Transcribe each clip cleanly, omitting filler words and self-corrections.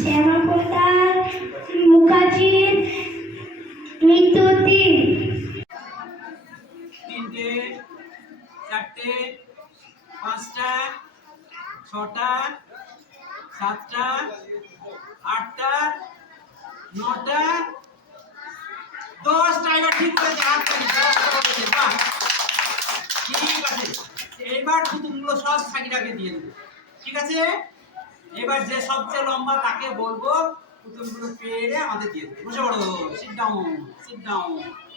শ্যামাপ্রসাদ মুখার্জির মৃত্যু দিন। 3টে 4টে 5টা 6টা 7টা 8টা 9টা 10টা। এবার ঠিক করেছে, হাত তালি, 10টা বলেছে। বাহ, ঠিক আছে। এবার পুতুলগুলো সব সাকিরাকে দিয়ে দেবো, ঠিক আছে? এবার যে সবচেয়ে লম্বা তাকে বলবো পুতুলগুলো পেরে আমাদের দিয়ে দেবে। বসে পড়ো, সিট ডাউন, সিট ডাউন।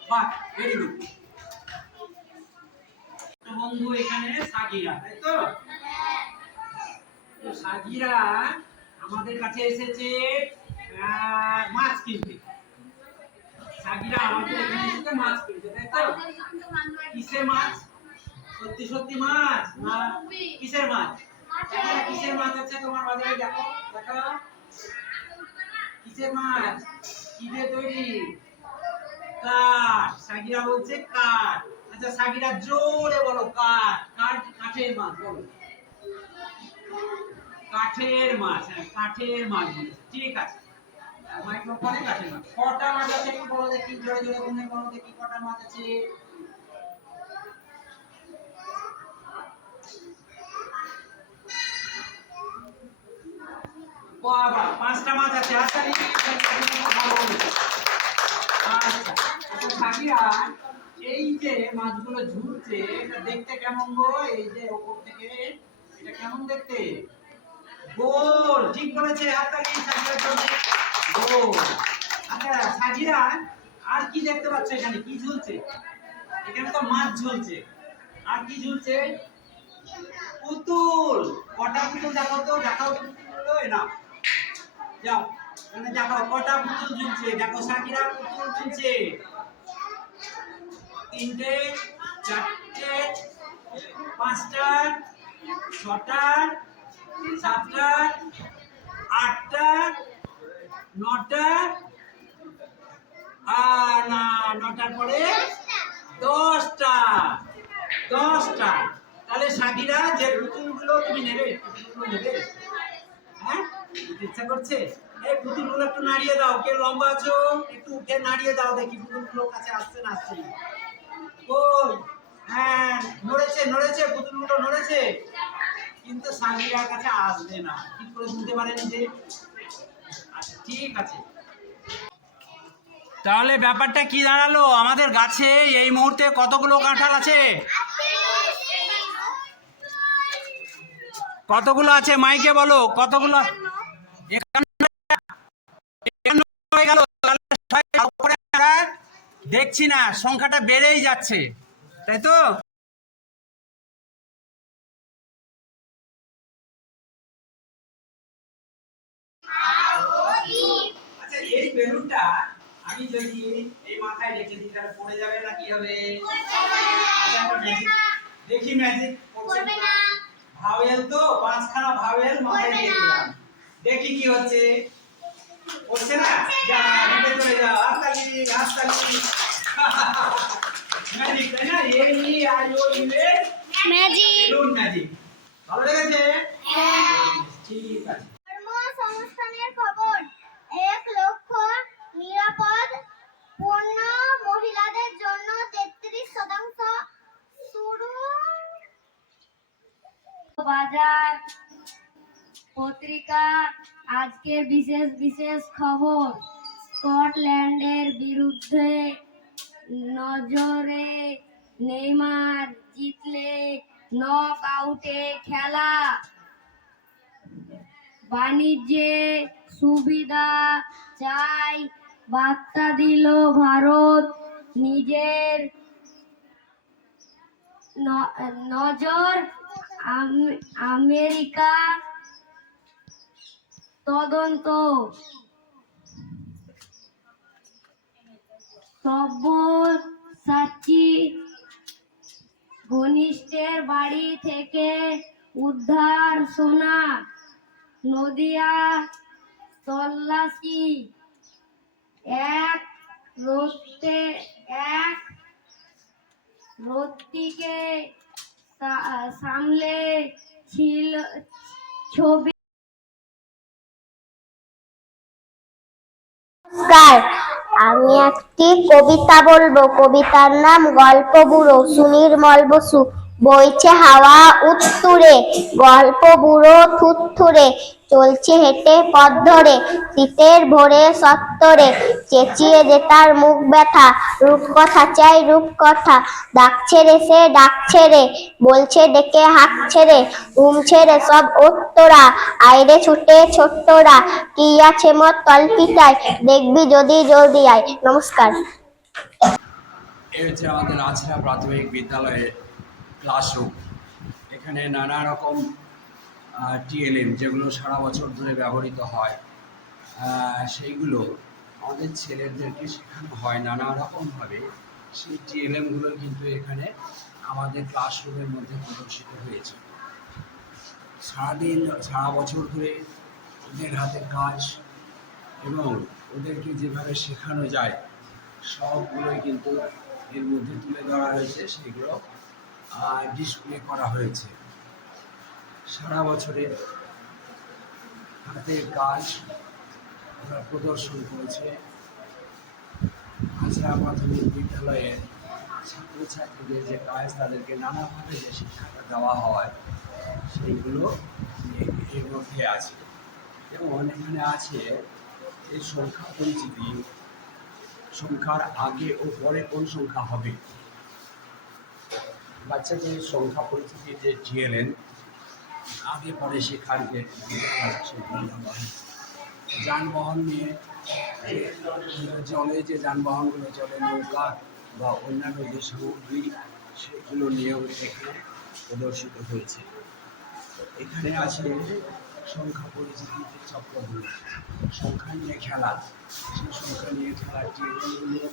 বাহ, ভেরি গুড। বন্ধু এখানে সাকিরা, তাই তো? সাকিরা আমাদের কাছে এসেছে মাছ কিনতে। সাকিরা আমাদের এখানে এসেছে মাছ কিনতে, তাই তো? কিসের মাছ? সত্যি সত্যি মাছ না কিসের মাছ? কিসের মাছ আছে তোমার বাজারে? দেখো দেখো, কিসের মাছ? কি দিয়ে তৈরি? কাঠ। সাকিরা বলছে কাঠ। আচ্ছা সাকিরা জোরে বলো কাঠ। কাঠের মাছ বলো। কাঠের মাছ, হ্যাঁ কাঠের মাছ বলেছে, ঠিক আছে। মাইক্রোফোনে কাঠের মাছ। কটা মাছ আছে একটু বলো দেখি, জোরে জোরে গুনে বলো দেখি কটা মাছ আছে। বাবা, 5টা মাছ আছে। আচ্ছা সাকিরা, এই যে মাছগুলো ঝুলছে এটা দেখতে কেমন গো? এই যে উপর থেকে এটা কেমন দেখতে? গোল। ঠিক বলেছে, হাততালি সাকিরার জন্য। গোল। আচ্ছা সাকিরা, আর কি দেখতে পাচ্ছ এখানে? কি ঝুলছে? এখানে তো মাছ ঝুলছে, আর কি ঝুলছে? পুতুল। কটা পুতুল দেখাও তো, দেখাও তো পুতুলগুলো। না যাও, এখানে দেখাও কটা পুতুল ঝুলছে। দেখো সাকিরা পুতুল ঝুলছে। 3টে 4টে 5টা 6টা 7টা 8টা 9টা আর না 9টার পরে 10টা। 10টা। তাহলে সাকিরা যে পুতুলগুলো তুমি নেবে, পুতুলগুলো নেবে? হ্যাঁ, ইচ্ছা করছে? এই পুতুলগুলো একটু নাড়িয়ে দাও। কে লম্বা আছো একটু উঠে নাড়িয়ে দাও দেখি পুতুলগুলো কাছে আসছে না আসছে না। কই? হ্যাঁ নড়েছে, নড়েছে, পুতুলগুলো নড়েছে, কিন্তু সাকিরার কাছে আসবে না। ঠিক করে শুনতে পারেনি যে। আচ্ছা ঠিক আছে। তাহলে ব্যাপারটা কি দাঁড়ালো? আমাদের গাছে এই মুহূর্তে কতগুলো কাঁঠাল আছে? কতগুলো আছে মাইকে বলো, কতগুলো? 51 হয়ে গেল। দেখছি না, সংখ্যাটা বেড়েই যাচ্ছে, তাই তো? আচ্ছা এই বেলুনটা আমি যদি এই মাথায় রেখে দিই তাহলে পড়ে যাবে না কি হবে? আচ্ছা একটা ম্যাজিক দেখি, ম্যাজিক করছে না। ভাওয়েল তো 5খানা ভাওয়েল মাথায় দিয়ে দিলাম, দেখি কি হচ্ছে। হচ্ছে না? যা হেঁটে চলে যাও। হাততালি, হাততালি। ম্যাজিক, তাই না? ম্যাজিক। Balloon magic. ভালো লেগেছে? হ্যাঁ। ঠিক আছে। কর্মসংস্থানের খবর। 1 লক্ষ নিরাপদ পণ্য মহিলাদের জন্য 33% শুরু। বাজার পত্রিকা আজকের বিশেষ বিশেষ খবর। স্কটল্যান্ডের বিরুদ্ধে নজরে নেইমার জিতলে নক আউটে খেলা। বাণিজ্যে সুবিধা চাই বার্তা দিল ভারত। নিজের নজর আমেরিকা তদন্ত। সব্যসাচী ঘনিষ্ঠের বাড়ি থেকে উদ্ধার সোনা। নদিয়া তল্লাশি। এক রত্তিকে সামলে ছিল ছবি। নমস্কার, আমি একটি কবিতা বলবো। কবিতার নাম গল্প বুড়ো। সুনির্মল বসু। বইছে হাওয়া উত্তুরে, গল্প বুড়ো থুরথুরে, চলছে হেঁটে পথ ধরে, শীতের ভোরে সত্তরে, চেঁচিয়ে যে তার মুখ ব্যথা, রূপকথা চাই রূপকথা, ডাকছে রে সে ডাকছে রে, বলছে ডেকে হাঁকছে রে, ঘুম ছেড়ে সব ওত্তরা, আইরে ছুটে ছোট্টরা, কি আছে মোর তলপিটায়, দেখবি যদি জলদি আয়। নমস্কার। এই হচ্ছে আমাদের আছড়া প্রাথমিক বিদ্যালয়ের ক্লাসরুম। এখানে নানা রকম টিএলএম যেগুলো সারা বছর ধরে ব্যবহৃত হয়, সেইগুলো আমাদের ছেলেদেরকে শেখানো হয় নানা রকমভাবে। সেই টিএলএমগুলো কিন্তু এখানে আমাদের ক্লাসরুমের মধ্যে প্রদর্শিত হয়েছে। সারাদিন সারা বছর ধরে ওদের হাতের কাজ এবং ওদেরকে যেভাবে শেখানো যায় সবগুলোই কিন্তু এর মধ্যে তুলে ধরা হয়েছে, সেগুলো ডিসপ্লে করা হয়েছে। সারা বছরের হাতের কাজ ওরা প্রদর্শন করেছে। আছড়া প্রাথমিক বিদ্যালয়ের ছাত্রছাত্রীদের যে কাজ, তাদেরকে নানাভাবে যে শিক্ষাটা দেওয়া হয় সেইগুলো এর মধ্যে আছে। যেমন এখানে আছে এই সংখ্যা পরিচিতি, সংখ্যার আগে ও পরে কোন সংখ্যা হবে। বাচ্চাদের সংখ্যা পরিচিতির যে টিএলএম আগে পরে শেখার যে যানবাহন নিয়ে, জলে যে যানবাহনগুলো চলে, নৌকা বা অন্যান্য যে সামগ্রী, সেগুলো নিয়েও এখানে প্রদর্শিত হয়েছে। এখানে আছে সংখ্যা পরিচিতির যে চক্রগুলো, সংখ্যা নিয়ে খেলা, সেই সংখ্যা নিয়ে খেলার টিএলএমগুলো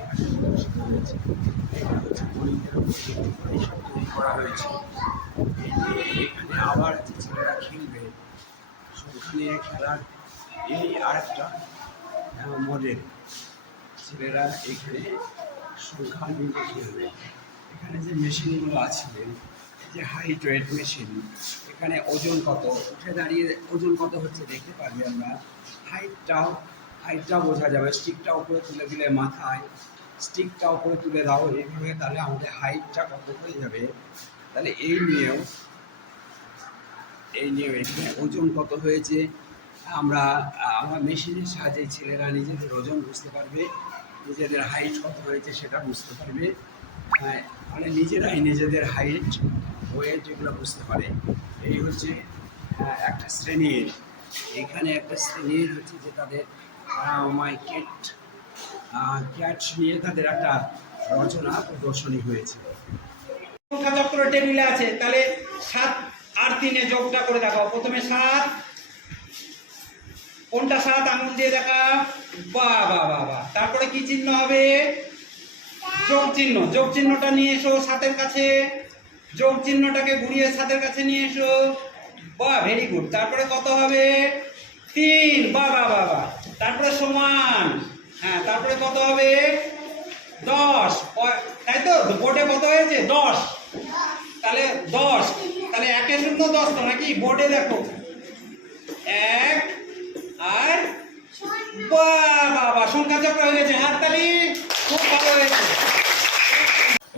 এখানে প্রদর্শিত হয়েছে। এটা হচ্ছে গণিতের উপর ভিত্তি করে সব তৈরি করা হয়েছে। এখানে আবার আছে ছেলেরা খেলবে সংখ্যা নিয়ে খেলার, এই আরেকটা মডেল। ছেলেরা এখানে সংখ্যা নিয়ে খেলবে। এখানে যে মেশিনগুলো আছে, যে হাইট ওয়েট মেশিন, এখানে ওজন কত, উঠে দাঁড়িয়ে ওজন কত হচ্ছে দেখতে পারবে আমরা। হাইটটাও বোঝা যাবে। স্টিকটা উপরে তুলে দিলে মাথায়, স্টিকটা উপরে তুলে দাও এইভাবে, তাহলে আমাদের হাইটটা কত হয়ে যাবে। তাহলে এই নিয়েও এখানে ওজন কত হয়েছে আমরা মেশিনের সাহায্যে ছেলেরা নিজেদের ওজন বুঝতে পারবে, নিজেদের হাইট কত হয়েছে সেটা বুঝতে পারবে। মানে নিজেরাই নিজেদের হাইট ওয়েট এগুলো বুঝতে পারে। এই হচ্ছে একটা শ্রেণীর, এখানে একটা শ্রেণীর হচ্ছে যে তাদের ক্যাট নিয়ে তাদের একটা রচনা প্রদর্শনী হয়েছে। সংখ্যা চক্র টেবিলে আছে, তাহলে 7 আর 3 যোগটা করে দেখাও। প্রথমে 7, কোনটা 7 আঙুল দিয়ে দেখা, বাহ বাহ বাহ বাহ। তারপরে কি চিহ্ন হবে, যোগ চিহ্ন। যোগ চিহ্নটা নিয়ে এসো 7-এর কাছে, যোগ চিহ্নটাকে ঘুরিয়ে 7-এর কাছে নিয়ে এসো, বাহ ভেরি গুড। তারপরে কত হবে, 3, বাহ বাহ বাহ বাহ। তারপরে সমান, হ্যাঁ, তারপরে কত হবে, 10, তাই তো বোর্ডে কত হয়েছে, 10। তাহলে 10, তাহলে 1 0 10 তো নাকি, বোর্ডে দেখো 1 আর বাহ বাহ বাহ, সংখ্যা চক্র হয়ে গেছে। হাততালি, খুব ভালো হয়েছে।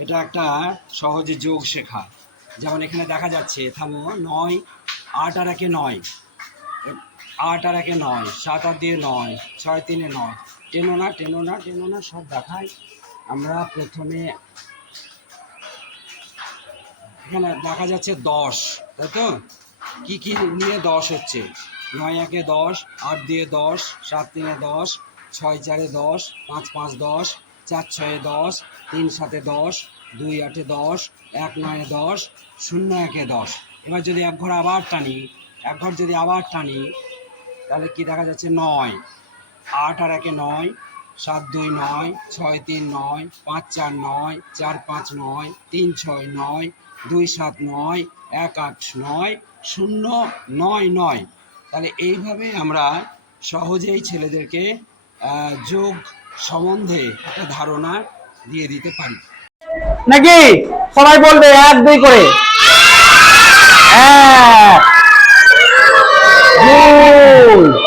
এটা একটা সহজে যোগ শেখা। যেমন এখানে দেখা যাচ্ছে, থামো, 9, 8 আর 1 9, 8 আর 1 9, 7 আর 2 9, 6 3 9। টেনো না সব দেখায়। আমরা প্রথমে এখানে দেখা যাচ্ছে 10, তাই তো, কি কি নিয়ে 10 হচ্ছে, 9 1 10, 8 2 10, 7 3 10, 6 4 10, 5 5 10, 4 6 10, 3 7 10, 2 8 10, 1 9 10, 0 1 10। এবার যদি এক ঘর আবার টানি, তাহলে কি দেখা যাচ্ছে, 9, 8 আর 1 9, 7 2 9, 6 3 9, 5 4 9, 4 5 9, 3 6 9, 2 7 9, 1 8 9, 0 9 9। তাহলে এইভাবে আমরা সহজেই ছেলেদেরকে যোগ সম্বন্ধে একটা ধারণা দিয়ে দিতে পারি। নাকি সবাই বলবে 1 2 করে, 1 2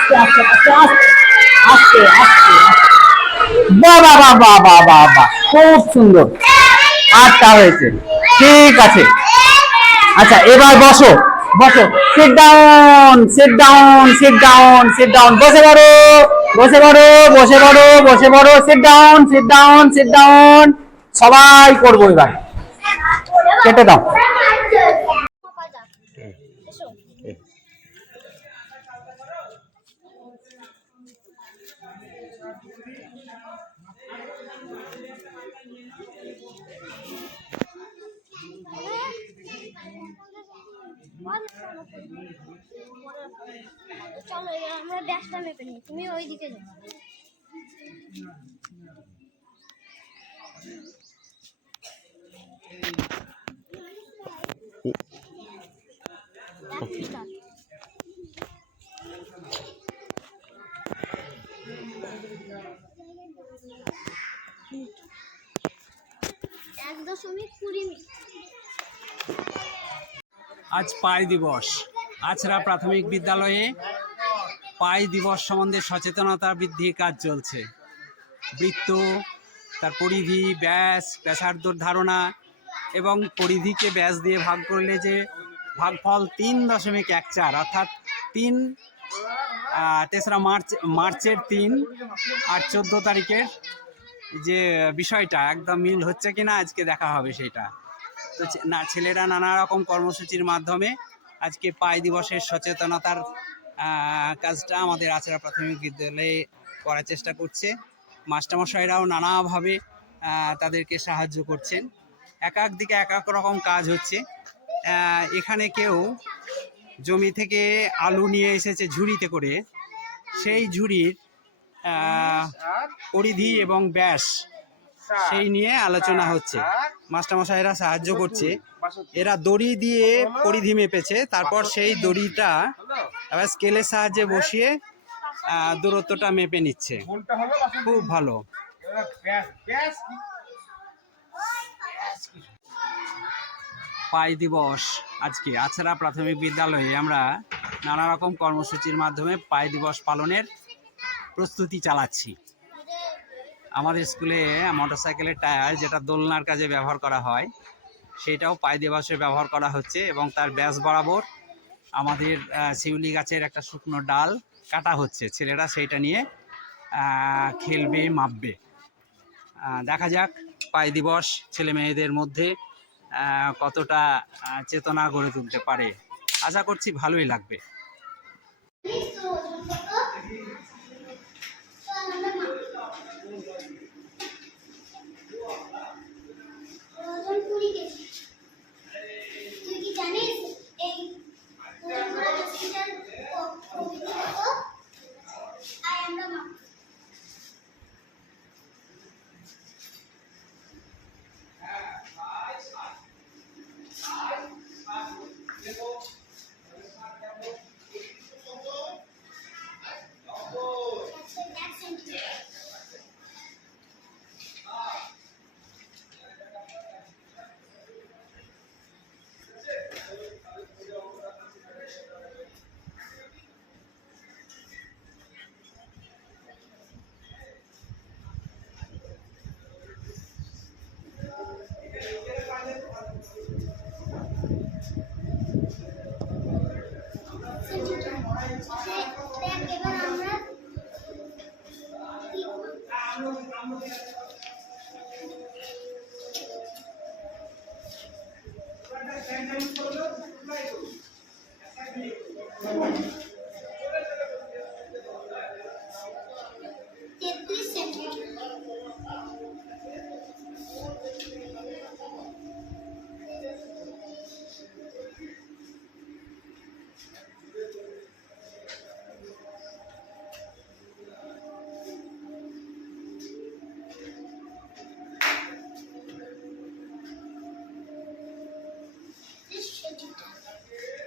আস্তে আস্তে আস্তে আস্তে আস্তে আস্তে। বাহ বাহ বাহ বাহ বাহ বাহ বাহ, খুব সুন্দর, 8টা হয়েছে। ঠিক আছে, আচ্ছা এবার বসো বসো, sit down sit down sit down sit down, বসে পড়ো বসে পড়ো বসে পড়ো বসে পড়ো, sit down sit down sit down. সবাই করবো এবার, কেটে দাও। চলো আমরা ব্যাসটা মেপে নিই, তুমি ওই দিকে যাও। এক 1.20 মিনিট। আজ পাই দিবস। আছড়া প্রাথমিক বিদ্যালয়ে পাই দিবস সম্বন্ধে সচেতনতা বৃদ্ধির কাজ চলছে। বৃত্ত, তার পরিধি, ব্যাস, ব্যাসার্ধর ধারণা এবং পরিধিকে ব্যাস দিয়ে ভাগ করলে যে ভাগফল 3.14, অর্থাৎ 3রা মার্চের 3 আর 14 তারিখের যে বিষয়টা একদম মিল হচ্ছে কিনা আজকে দেখা হবে সেটা। তো ছেলেরা নানা রকম কর্মসূচির মাধ্যমে আজকে পাই দিবসের সচেতনতার কাজটা আমাদের আছড়া প্রাথমিক বিদ্যালয়ে করার চেষ্টা করছে। মাস্টারমশাইরাও নানাভাবে তাদেরকে সাহায্য করছেন। এক এক দিকে এক এক রকম কাজ হচ্ছে। এখানে কেউ জমি থেকে আলু নিয়ে এসেছে ঝুড়িতে করে, সেই ঝুড়ির পরিধি এবং ব্যাস সেই নিয়ে আলোচনা হচ্ছে। মাস্টারমশাইরা সাহায্য করছে। এরা দড়ি দিয়ে পরিধি মেপেছে, তারপর সেই দড়িটা আবার স্কেলের সাহায্যে বসিয়ে দূরত্বটা মেপে নিচ্ছে। খুব ভালো। পাই দিবস আজকে আছড়া প্রাথমিক বিদ্যালয়ে আমরা নানা রকম কর্মসূচির মাধ্যমে পাই দিবস পালনের প্রস্তুতি চালাচ্ছি। আমাদের স্কুলে মোটরসাইকেলের টায়ার যেটা দোলনার কাজে ব্যবহার করা হয় সেটাও পাই দিবসে ব্যবহার করা হচ্ছে, এবং তার ব্যাস বরাবর আমাদের শিউলি গাছের একটা শুকনো ডাল কাটা হচ্ছে। ছেলেরা সেইটা নিয়ে খেলবে, মাপবে। দেখা যাক পাই দিবস ছেলে মেয়েদের মধ্যে কতটা চেতনা গড়ে তুলতে পারে। আশা করছি ভালোই লাগবে।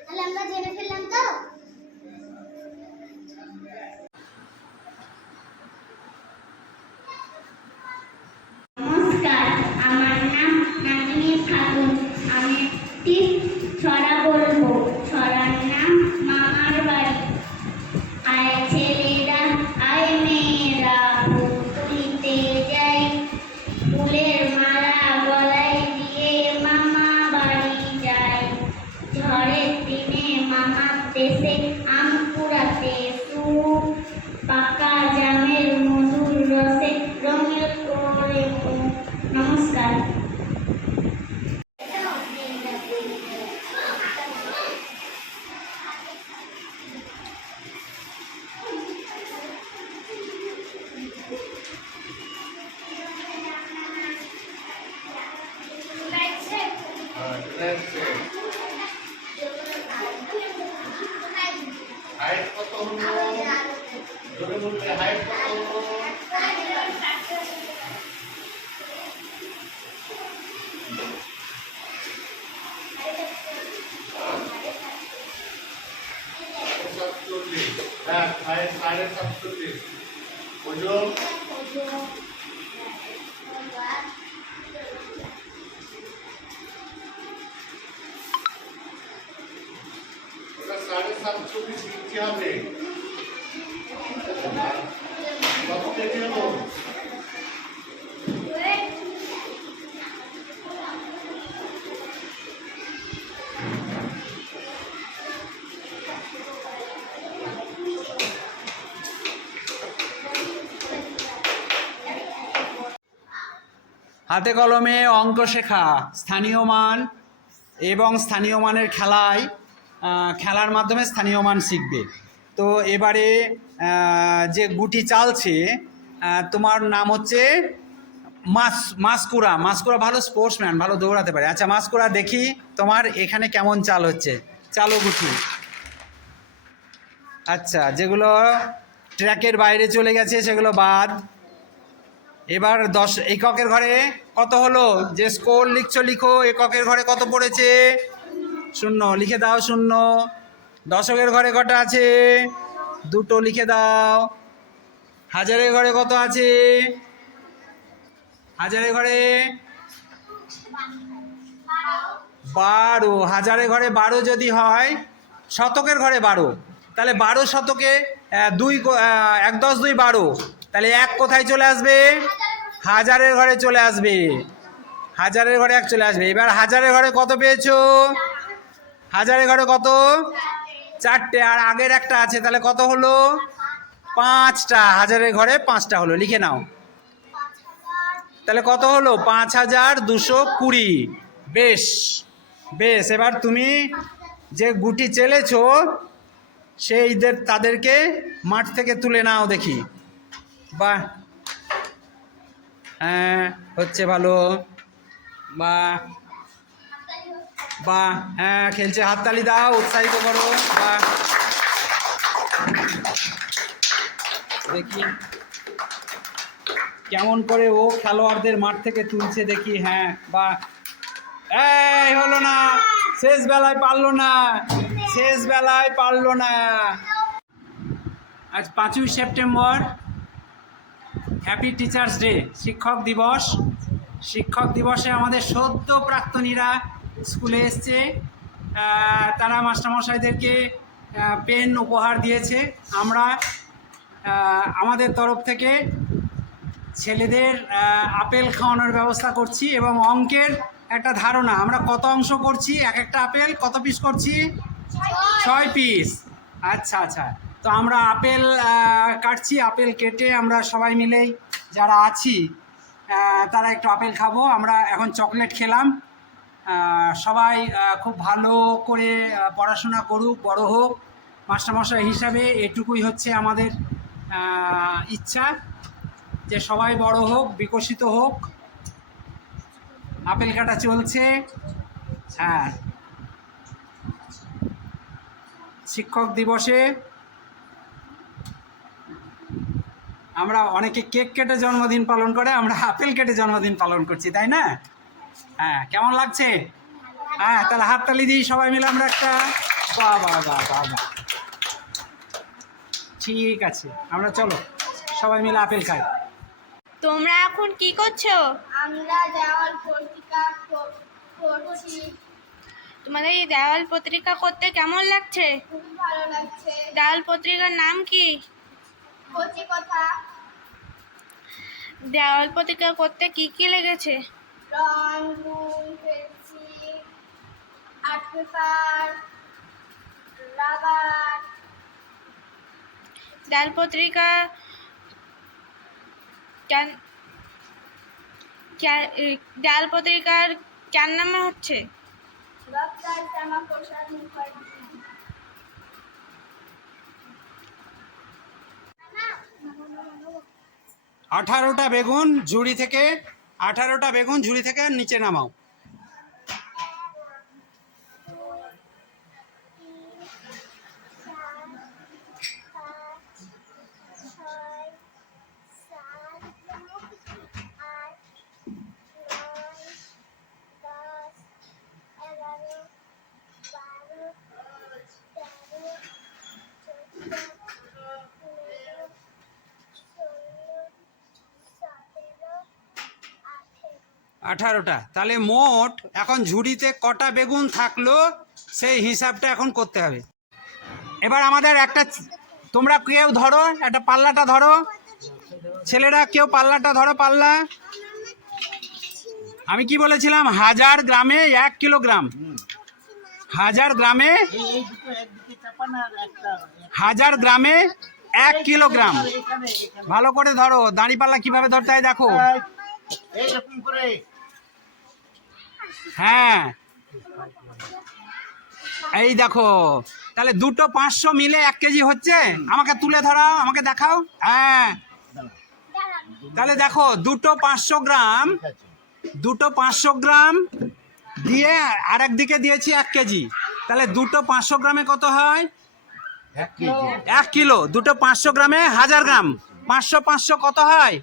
তাহলে আমরা জেনে ফেললাম তো। আম কুড়াতে সুখ, পাকা জামের মধুর রসে রঙের করে মুখ। নমস্কার। হাইট কত হলো? জোরে বলবে, হাইট কত হলো? হ্যাঁ, হাইট 47.5। ওজন? ওটা 7.5 ইঞ্চি হবে। কত কেজি হলো? হাতে কলমে অঙ্ক শেখা, স্থানীয় মান এবং স্থানীয় মানের খেলার মাধ্যমে স্থানীয় মান শিখবে। তো এবারে যে চালছে, তোমার নাম হচ্ছে মাসকুরা। ভালো স্পোর্টসম্যান, ভালো দৌড়াতে পারে। আচ্ছা মাসকুরা, দেখি তোমার এখানে কেমন চাল হচ্ছে। চালো গুটি। আচ্ছা, যেগুলো ট্র্যাকের বাইরে চলে গেছে সেগুলো বাদ। এবার 10 এককের ঘরে কত হলো? যে স্কোর লিখছো লিখো। এককের ঘরে কত পড়েছে? 0, লিখে দাও 0। দশকের ঘরে কটা আছে? 2 লিখে দাও। হাজারের ঘরে কত আছে? হাজারের ঘরে 12। হাজারের ঘরে 12 যদি হয়, শতকের ঘরে 12, তাহলে 12 শতকে 1 10 2 12, তাহলে 1 কোথায় চলে আসবে? হাজারের ঘরে চলে আসবে। হাজারের ঘরে 1 চলে আসবে। এবার হাজারের ঘরে কত পেয়েছো? হাজারের ঘরে কত? 4টে। আর আগের একটা আছে, তাহলে কত হলো? 5টা। হাজারের ঘরে 5টা হলো, লিখে নাও। তাহলে কত হলো? 5220। বেশ বেশ। এবার তুমি যে গুটি চেলেছো তাদেরকে মাঠ থেকে তুলে নাও দেখি। বাহ, হ্যাঁ হচ্ছে ভালো। বাহ বাহ, হ্যাঁ খেলছে, হাততালি দাও, উৎসাহিত করো। বাহ, দেখি কেমন করে ও খেলোয়াড়দের মাঠ থেকে তুলছে দেখি। হ্যাঁ বাহ। এই হলো না, শেষ বেলায় পারলো না, শেষ বেলায় পারলো না। আজ 5ই সেপ্টেম্বর, হ্যাপি টিচার্স ডে, শিক্ষক দিবস। শিক্ষক দিবসে আমাদের সদ্য প্রাক্তনীরা স্কুলে এসছে। তারা মাস্টারমশাইদেরকে পেন উপহার দিয়েছে। আমরা আমাদের তরফ থেকে ছেলেদের আপেল খাওয়ানোর ব্যবস্থা করছি এবং অঙ্কের একটা ধারণা, আমরা কত অংশ করছি, এক একটা আপেল কত পিস করছি? 6 পিস। আচ্ছা আচ্ছা, তো আমরা আপেল কাটছি। আপেল কেটে আমরা সবাই মিলেই যারা আছি তারা একটু আপেল খাবো। আমরা এখন চকলেট খেলাম। সবাই খুব ভালো করে পড়াশোনা করুক, বড় হোক। মাস্টারমশাই হিসাবে এটুকুই হচ্ছে আমাদের ইচ্ছা, যে সবাই বড় হোক, বিকশিত হোক। আপেল কাটা চলছে। হ্যাঁ, শিক্ষক দিবসে আমরা অনেকে কেক কেটে জন্মদিন পালন করে, আমরা আপেল কেটে জন্মদিন পালন করছি, তাই না? হ্যাঁ, কেমন লাগছে? হ্যাঁ, তাহলে হাততালি দিই সবাই মিলে আমরা একটা। বাহ বাহ বাহ বাহ বাহ, ঠিক আছে, আমরা চলো সবাই মিলে আপেল খাই। তোমরা এখন কি করছো? আমরা দেওয়াল পত্রিকা করছি। তোমাদের এই দেওয়াল পত্রিকা করতে কেমন লাগছে? খুব ভালো লাগছে। দেওয়াল পত্রিকার নাম কি? কচি কথা। দেওয়াল পত্রিকা করতে কি কি লেগেছে? রং, গুণ, পেন্সিল, আর্ট পেপার, রাবার, দেয়াল পত্রিকা দেয়াল পত্রিকার কার নামে হচ্ছে? 18টা বেগুন ঝুড়ি থেকে 18টা বেগুন ঝুড়ি থেকে নিচে নামাও। আঠারোটা। তাহলে মোট এখন ঝুড়িতে কটা বেগুন থাকলো সেই হিসাবটা এখন করতে হবে। এবার আমাদের একটা, তোমরা কেউ ধরো একটা পাল্লাটা ধরো, ছেলেরা কেউ পাল্লাটা ধরো, পাল্লা। আমি কি বলেছিলাম? 1000 গ্রামে 1 কিলোগ্রাম। 1000 গ্রামে 1000 গ্রামে 1 কিলোগ্রাম। ভালো করে ধরো, দাঁড়ি পাল্লা কিভাবে ধরতে হয় দেখো। হ্যাঁ, এই দেখো, তাহলে দুটো 500 মিলে 1 কেজি হচ্ছে। আমাকে তুলে ধরাও, আমাকে দেখাও। হ্যাঁ, তাহলে দেখো দুটো 500 গ্রাম, দুটো 500 গ্রাম দিয়ে আর একদিকে দিয়েছি 1 কেজি। তাহলে দুটো 500 গ্রামে কত হয়? 1 কিলো। দুটো 500 গ্রামে 1000 গ্রাম, 500 500 কত হয়?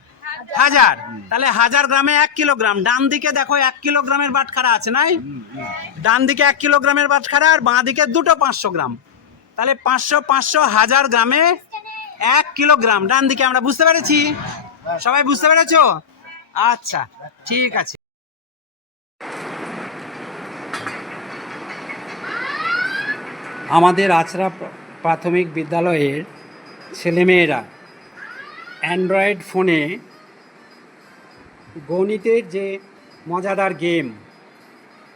1000। তাহলে 1000 গ্রামে 1 কিলোগ্রাম। ডান দিকে দেখো 1 কিলোগ্রামের বাটখারা আছে নাই? ডান দিকে 1 কিলোগ্রামের বাটখারা, আর বাঁ দিকে দুটো 500 গ্রাম। তাহলে 500 500 1000 গ্রামে 1 কিলোগ্রাম। ডান দিকে আমরা বুঝতে পেরেছি? সবাই বুঝতে পেরেছো? আচ্ছা, ঠিক আছে। আমাদের আচরা প্রাথমিক বিদ্যালয়ের ছেলেমেয়েরা অ্যান্ড্রয়েড ফোনে গণিতের যে মজাদার গেম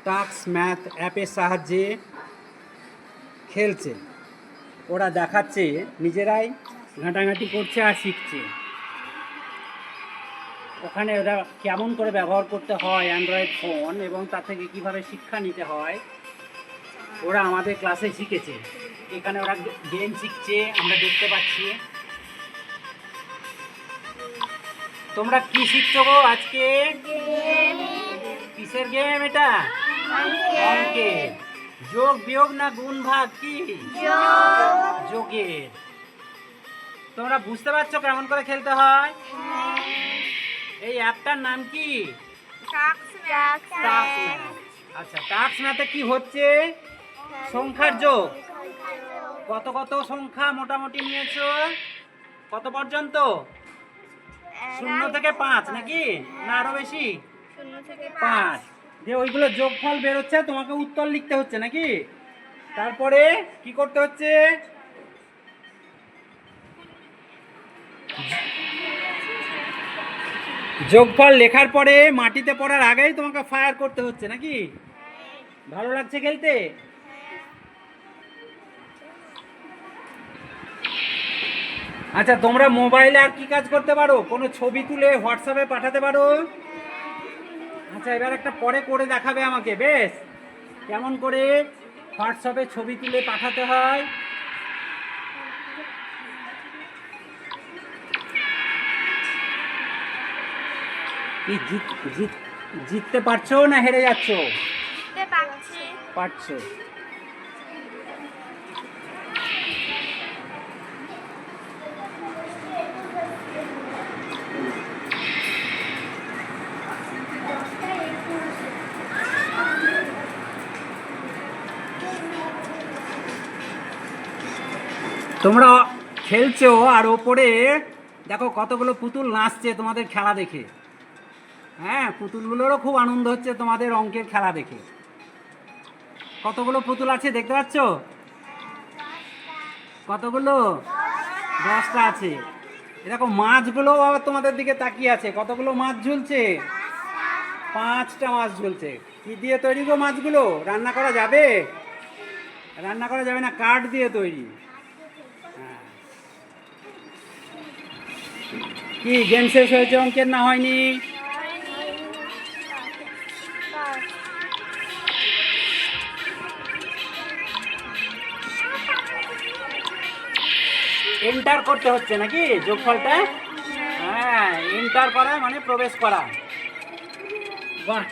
টাক্স ম্যাথ অ্যাপের সাহায্যে খেলছে। ওরা দেখাচ্ছে, নিজেরাই ঘাঁটাঘাঁটি করছে আর শিখছে। ওখানে ওরা কেমন করে ব্যবহার করতে হয় অ্যান্ড্রয়েড ফোন এবং তা থেকে কীভাবে শিক্ষা নিতে হয় ওরা আমাদের ক্লাসে শিখেছে। এখানে ওরা গেম শিখছে, আমরা দেখতে পাচ্ছি। তোমরা কি শিখছো গো আজকে? কিসের গেম এটা? অঙ্কের। যোগ বিয়োগ না গুণ ভাগ? কি যোগের। তোমরা বুঝতে পারছো কেমন করে খেলতে হয়? এই অ্যাপটার নাম কি? আচ্ছা, টাক্স ম্যাথে কি হচ্ছে? সংখ্যার যোগ। কত কত সংখ্যা মোটামুটি নিয়েছো? কত পর্যন্ত? 0 থেকে 5 নাকি? না আরো বেশি? 5 দিয়ে ওইগুলো যোগফল বেরোচ্ছে, তোমাকে উত্তর লিখতে হচ্ছে নাকি? তারপরে কি করতে হচ্ছে? যোগফল লেখার পরে মাটিতে পড়ার আগেই তোমাকে ফায়ার করতে হচ্ছে নাকি? ভালো লাগছে খেলতে? আচ্ছা, তোমরা মোবাইলে আর কি কাজ করতে পারো? কোনো ছবি তুলে হোয়াটসঅ্যাপে পাঠাতে পারো? আচ্ছা, এবার একটা পরে করে দেখাবে আমাকে, বেশ? কেমন করে হোয়াটসঅ্যাপে ছবি তুলে পাঠাতে হয়? কি জিততে পারছো না হেরে যাচ্ছ? পারছো। তোমরা খেলছো আর ওপরে দেখো কতগুলো পুতুল নাচছে তোমাদের খেলা দেখে। হ্যাঁ, পুতুলগুলোরও খুব আনন্দ হচ্ছে তোমাদের অঙ্কের খেলা দেখে। কতগুলো পুতুল আছে দেখতে পাচ্ছ? কতগুলো? 10টা আছে। এরকম মাছগুলো আবার তোমাদের দিকে তাকিয়ে আছে। কতগুলো মাছ ঝুলছে? 5টা মাছ ঝুলছে। কি দিয়ে তৈরি গো মাছগুলো? রান্না করা যাবে? রান্না করা যাবে না, কাঠ দিয়ে তৈরি। হ্যাঁ, কি গেম শেষ হয়েছে অঙ্কের না হয়নি? এন্টার করতে হচ্ছে নাকি যোগফলটা? হ্যাঁ, এন্টার করা মানে প্রবেশ করা। বাহ,